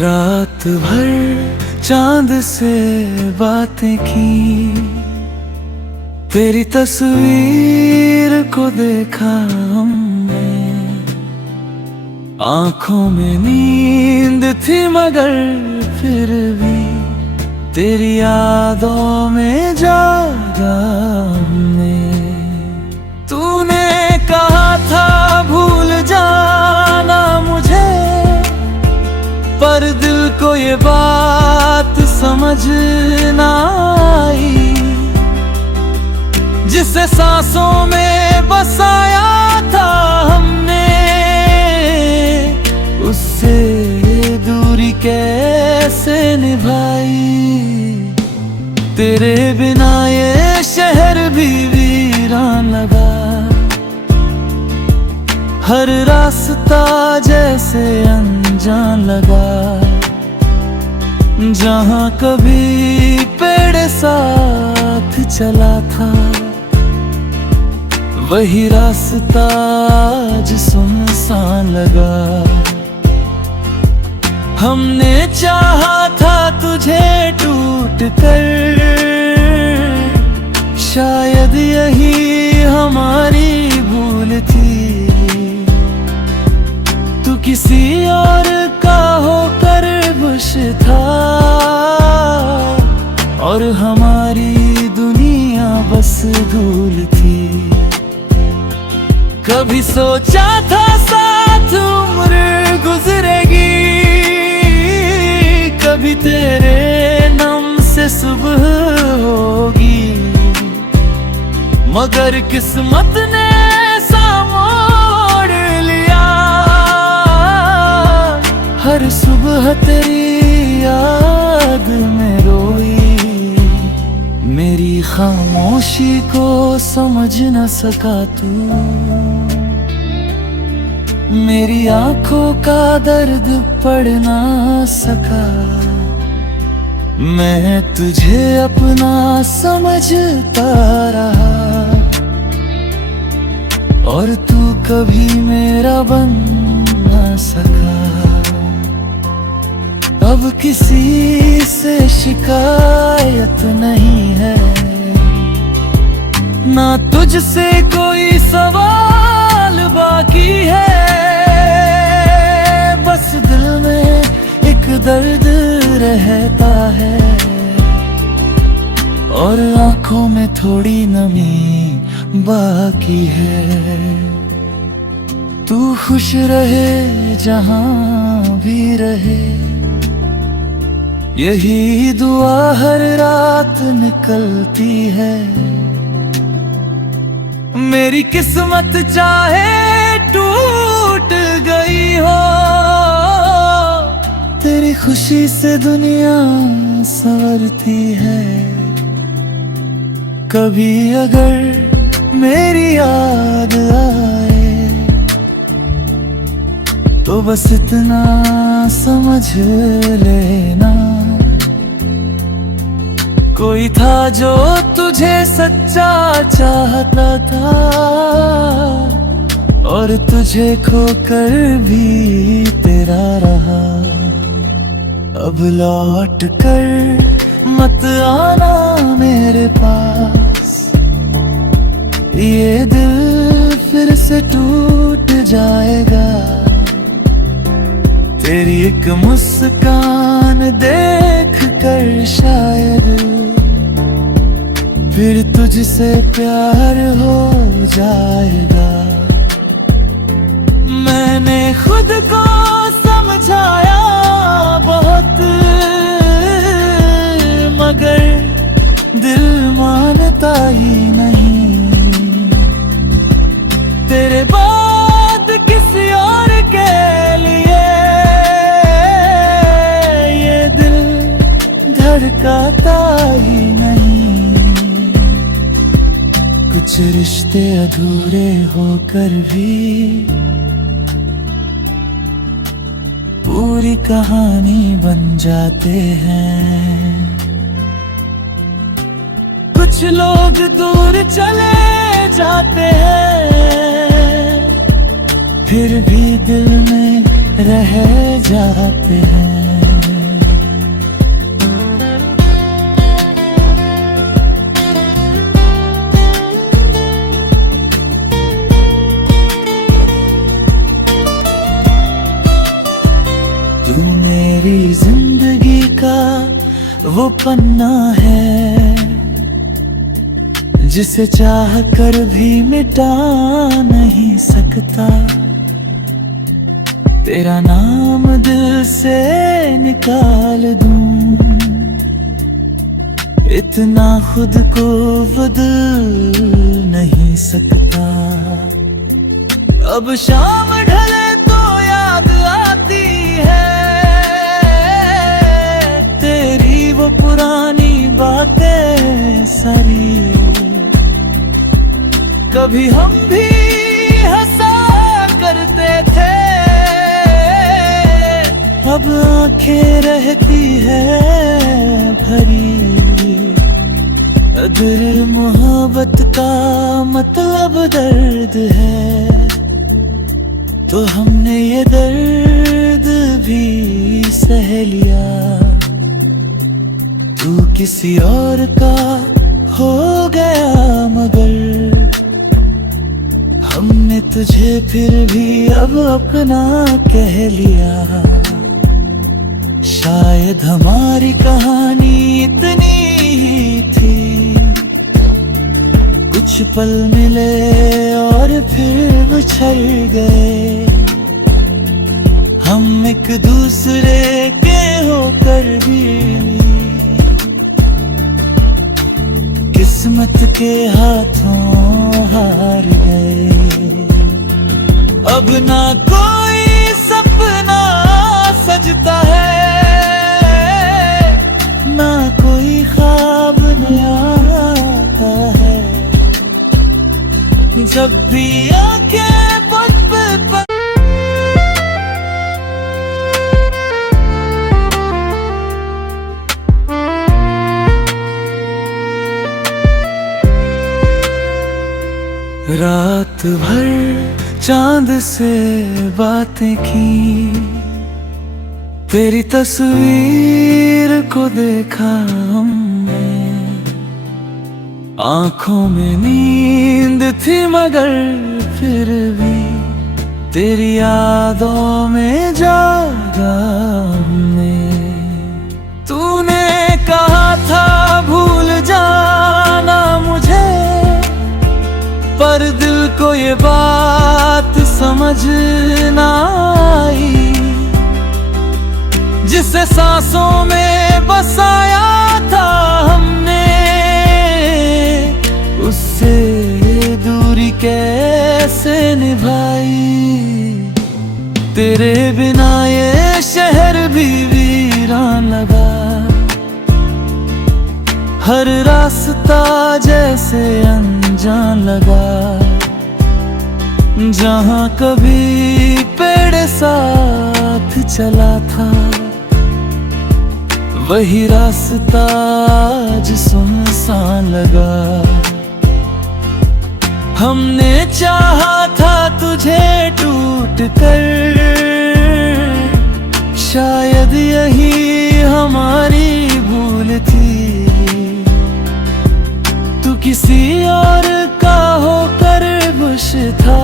रात भर चांद से बातें की, तेरी तस्वीर को देखा हमने। आंखों में नींद थी मगर फिर भी तेरी यादों में जागा हमने। तूने कहा था भूल जाना मुझे, पर दिल को ये बात समझ ना आई। जिसे सांसों में बसाया था हमने, उससे दूरी कैसे निभाई। तेरे बिना ये शहर भी वीरान लगा, हर रास्ता जैसे अनजान लगा। जहाँ कभी पेड़ साथ चला था, वही रास्ता आज सुनसान लगा। हमने चाहा था तुझे टूट कर, शायद यही हमारी भूल थी। तू किसी और का होकर खुश था, और हमारी दुनिया बस धूल थी। कभी सोचा था साथ उम्र गुजरेगी, कभी तेरे नाम से सुबह होगी। मगर किस्मत ने ऐसा मोड़ लिया, हर सुबह तेरी याद में रोई। मेरी खामोशी को समझ न सका तू, मेरी आंखों का दर्द पढ़ ना सका। मैं तुझे अपना समझता रहा, और तू कभी मेरा बन ना सका। अब किसी से शिकायत नहीं है, ना तुझसे कोई सवाल बाकी है। बस दिल में एक दर्द रहता है, और आंखों में थोड़ी नमी बाकी है। तू खुश रहे जहां भी रहे, यही दुआ हर रात निकलती है। मेरी किस्मत चाहे टूट गई हो, तेरी खुशी से दुनिया संवरती है। कभी अगर मेरी याद आए, तो बस इतना समझ लेना, कोई था जो तुझे सच्चा चाहता था, और तुझे खोकर भी तेरा रहा। अब लौट कर मत आना मेरे पास, ये दिल फिर से टूट जाएगा। तेरी एक मुस्कान देख कर शायद फिर तुझसे प्यार हो जाएगा। मैंने खुद को समझाया बहुत, मगर दिल मानता ही नहीं। तेरे बाद किसी और के लिए ये दिल धड़काता ही नहीं। कुछ रिश्ते अधूरे होकर भी पूरी कहानी बन जाते हैं। कुछ लोग दूर चले जाते हैं, फिर भी दिल में रह जाते हैं। पन्ना है जिसे चाह कर भी मिटा नहीं सकता। तेरा नाम दिल से निकाल दूं, इतना खुद को बदल नहीं सकता। अब शाम ढले तो याद आती है तेरी वो पुरानी बातें सारी। कभी हम भी हंसा करते थे, अब आंखें रहती है भरी। अगर मोहब्बत का मतलब दर्द है तो हमने ये दर्द भी सह लिया। तू किसी और का हो गया मगर हमने तुझे फिर भी अब अपना कह लिया। शायद हमारी कहानी इतनी ही थी, कुछ पल मिले और फिर बिछड़ गए। हम एक दूसरे के होकर भी किस्मत के हाथों हार गए। अब ना कोई सपना सजता है, ना कोई ख्वाब नया आता है। जब भी आंखें पट पे रात भर चांद से बातें की, तेरी तस्वीर को देखा हमने। आंखों में नींद थी मगर फिर भी तेरी यादों में जागा हमने। तूने कहा था भूल जाना मुझे, पर दिल को ये बात समझ ना आई। जिसे सांसों में बसाया था हमने, उससे दूरी कैसे निभाई। तेरे बिना ये शहर भी वीरान लगा, हर रास्ता जैसे अनजान लगा। जहाँ कभी पेड़ साथ चला था, वही रास्ता आज सुनसान लगा। हमने चाहा था तुझे टूट कर, शायद यही हमारी भूल थी। तू किसी और का होकर खुश था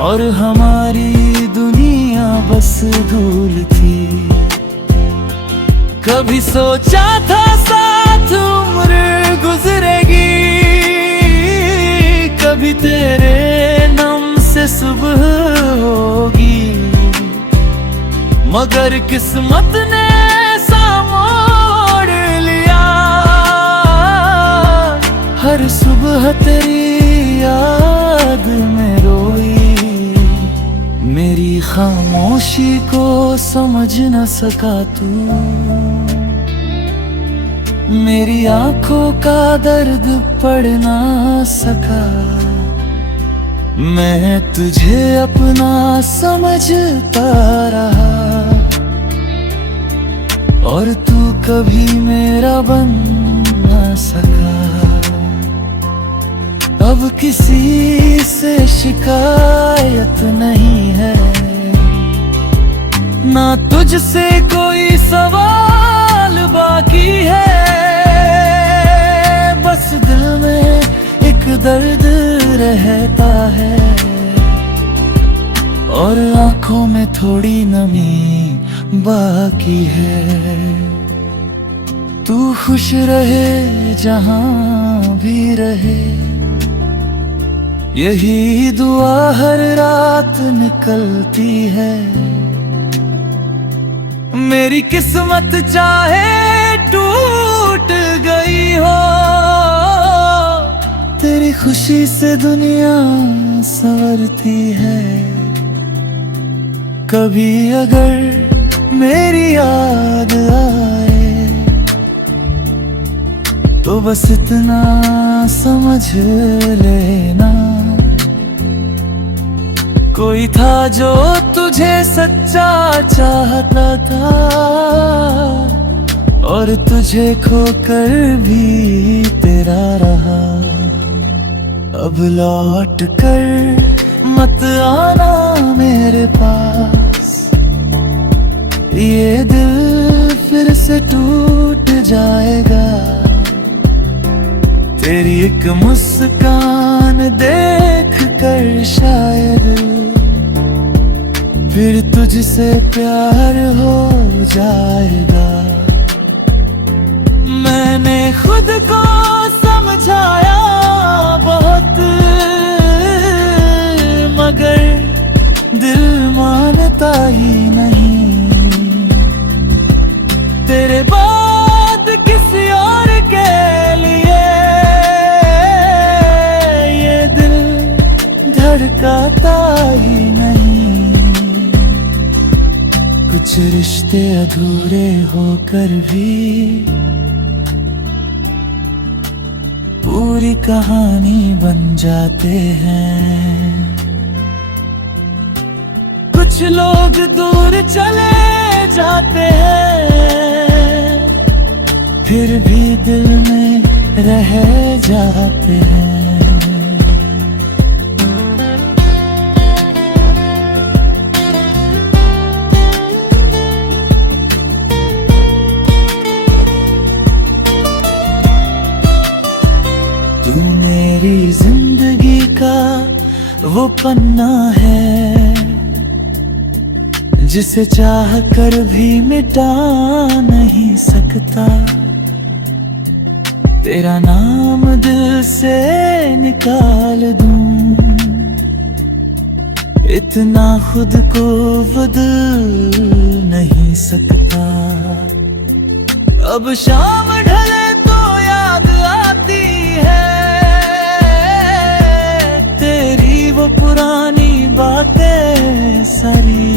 और हमारी दुनिया बस धूल थी। कभी सोचा था साथ उम्र गुजरेगी, कभी तेरे नाम से सुबह होगी। मगर किस्मत ने ऐसा मोड़ लिया, हर सुबह तेरी याद में रोई। मेरी खामोशी को समझ न सका तू, मेरी आंखों का दर्द पढ़ ना सका। मैं तुझे अपना समझता रहा और तू कभी मेरा बन ना सका। अब किसी से शिकायत नहीं है, ना तुझसे कोई सवाल बाकी है। बस दिल में एक दर्द रहता है और आंखों में थोड़ी नमी बाकी है। खुश रहे जहां भी रहे, यही दुआ हर रात निकलती है। मेरी किस्मत चाहे टूट गई हो, तेरी खुशी से दुनिया संवरती है। कभी अगर मेरी याद आए तो बस इतना समझ लेना, कोई था जो तुझे सच्चा चाहता था, और तुझे खोकर भी तेरा रहा। अब लौट कर मत आना मेरे पास, ये दिल फिर से टूट जाएगा। तेरी एक मुस्कान देख कर शायद फिर तुझसे प्यार हो जाएगा। मैंने खुद को समझाया बहुत, मगर दिल मानता ही नहीं। तेरे बाद किसी और के लिए ये दिल धड़काता ही नहीं। कुछ रिश्ते अधूरे होकर भी पूरी कहानी बन जाते हैं। कुछ लोग दूर चले जाते हैं, फिर भी दिल में रह जाते हैं। तू मेरी जिंदगी का वो पन्ना है जिसे चाह कर भी मिटा नहीं सकता। तेरा नाम दिल से निकाल दूं, इतना खुद को बदल नहीं सकता। अब शाम ढले तो याद आती है तेरी वो पुरानी बातें सारी।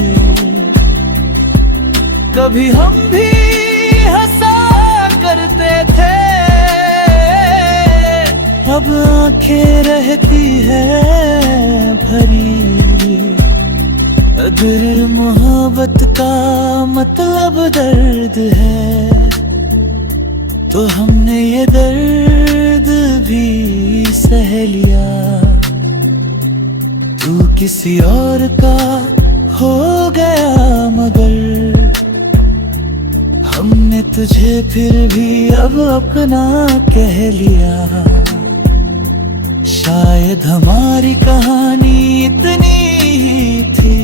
कभी हम भी हंसा करते थे, अब आंखें रहती है भरी। अगर मोहब्बत का मतलब दर्द है तो हमने ये दर्द भी सह लिया। तू किसी और का हो गया मगर हमने तुझे फिर भी अब अपना कह लिया। शायद हमारी कहानी इतनी ही थी,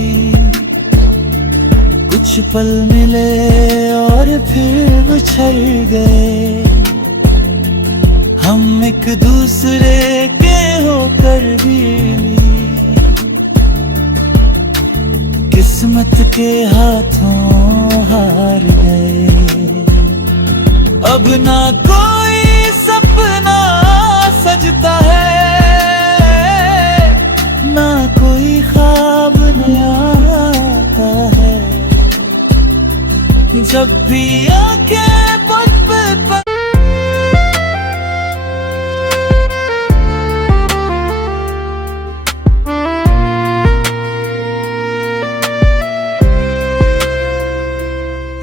कुछ पल मिले और फिर बिछड़ गए। हम एक दूसरे के होकर भी किस्मत के हाथों हार गए। अब ना कोई सपना सजता है, ना कोई ख्वाब नया आता है। जब भी आंखें पल पे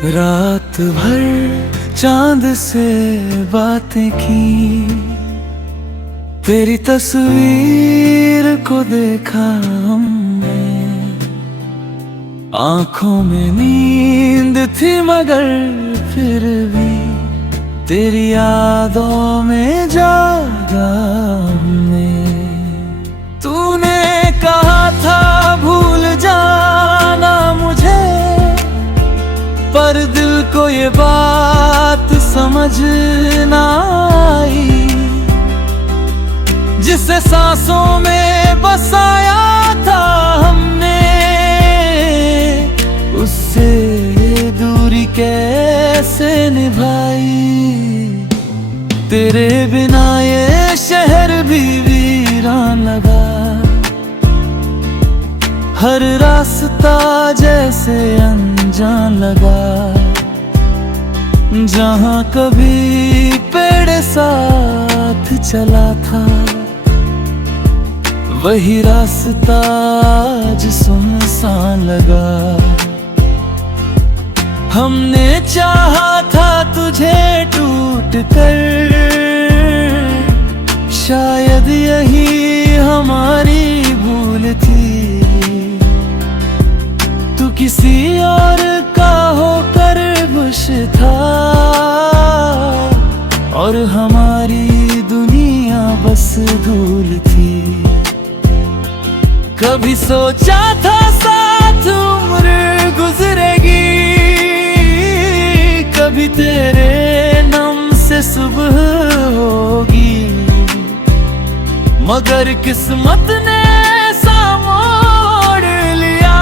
रात भर चांद से बातें की, तेरी तस्वीर को देखा हमने। आंखों में नींद थी मगर फिर भी तेरी यादों में जागा हमने। तूने कहा था भूल जाना मुझे, पर दिल को ये बात समझ तुझसे सांसों में बसाया था हमने, उससे दूरी कैसे निभाई। तेरे बिना ये शहर भी वीरान लगा, हर रास्ता जैसे अनजान लगा। जहाँ कभी पेड़ साथ चला था, वही रास्ता आज सुनसान लगा। हमने चाहा था तुझे टूट कर, शायद यही हमारी भूल थी। तू किसी और का होकर खुश था, और हमारी दुनिया बस धूल थी। कभी सोचा था साथ उम्र गुजरेगी, कभी तेरे नाम से सुबह होगी, मगर किस्मत ने ऐसा मोड़ लिया।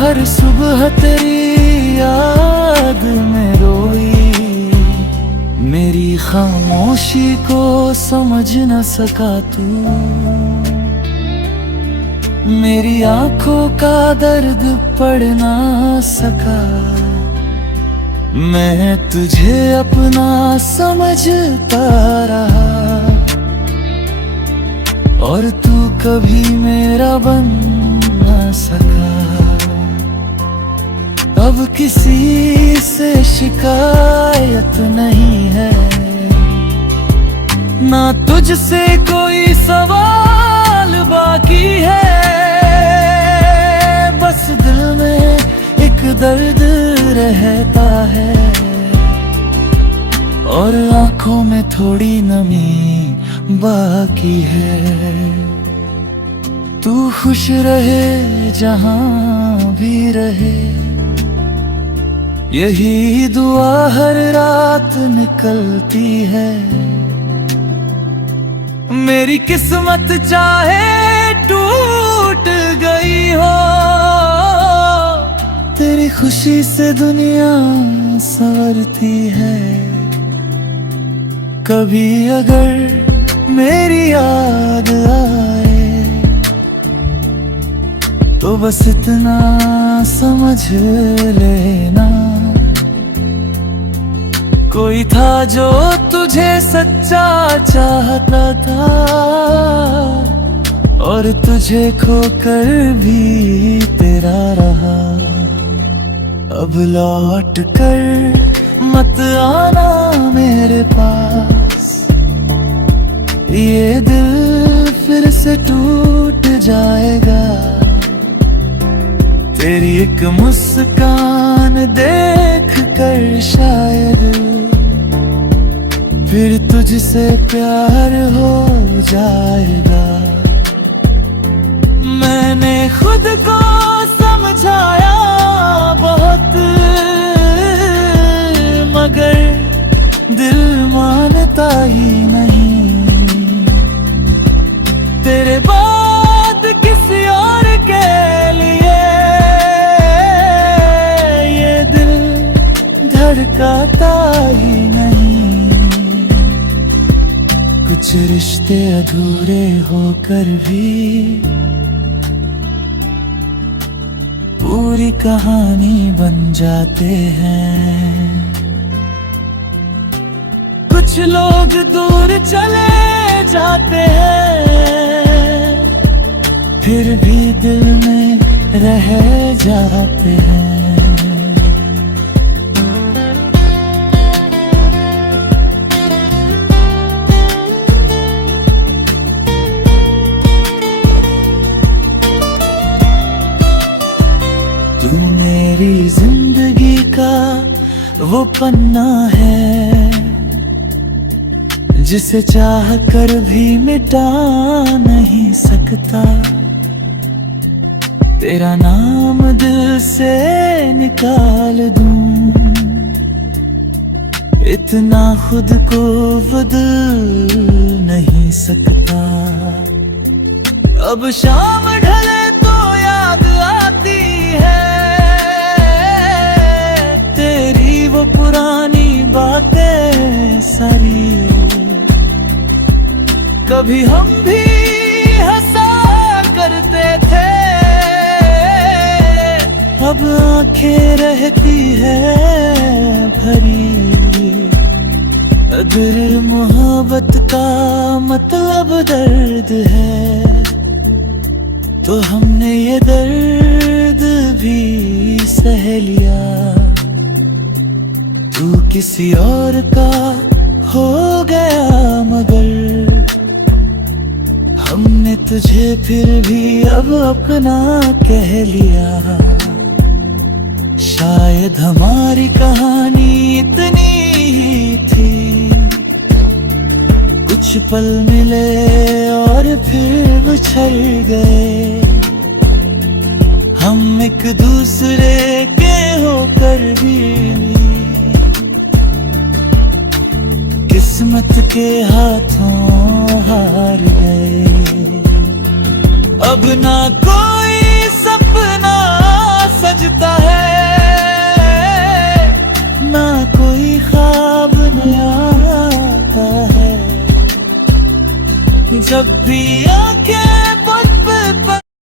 हर सुबह तेरी याद में रोई, मेरी खामोशी को समझ न सका तू, मेरी आंखों का दर्द पढ़ ना सका। मैं तुझे अपना समझता रहा, और तू कभी मेरा बन ना सका। अब किसी से शिकायत नहीं है, ना तुझसे कोई सवाल बाकी है। बस दिल में एक दर्द रहता है, और आंखों में थोड़ी नमी बाकी है। तू खुश रहे जहां भी रहे, यही दुआ हर रात निकलती है। मेरी किस्मत चाहे टूट गई हो, तेरी खुशी से दुनिया संवरती है। कभी अगर मेरी याद आए, तो बस इतना समझ लेना, कोई था जो तुझे सच्चा चाहता था, और तुझे खोकर भी तेरा रहा। अब लौट कर मत आना मेरे पास, ये दिल फिर से टूट जाएगा। तेरी एक मुस्कान देख कर शायद फिर तुझसे प्यार हो जाएगा। मैंने खुद को समझाया बहुत, मगर दिल मानता ही नहीं। तेरे बाद किसी और के लिए ये दिल धड़काता ही नहीं। कुछ रिश्ते अधूरे होकर भी पूरी कहानी बन जाते हैं। कुछ लोग दूर चले जाते हैं, फिर भी दिल में रह जाते हैं। तू मेरी जिंदगी का वो पन्ना है, जिसे चाह कर भी मिटा नहीं सकता। तेरा नाम दिल से निकाल दूं, इतना खुद को बदल नहीं सकता। अब शाम ढले तो याद आती है तेरी वो पुरानी बातें सारी। कभी हम भी हंसा करते थे, अब आंखें रहती है भरी। अगर मोहब्बत का मतलब दर्द है तो हमने ये दर्द भी सह लिया। तू किसी और का हो गया मगर हमने तुझे फिर भी अब अपना कह लिया। शायद हमारी कहानी इतनी ही थी, कुछ पल मिले और फिर बिछड़ गए। हम एक दूसरे के होकर भी किस्मत के हाथों हार गए। अब ना कोई सपना सजता है, ना कोई ख्वाब नया आता है। जब भी आंखें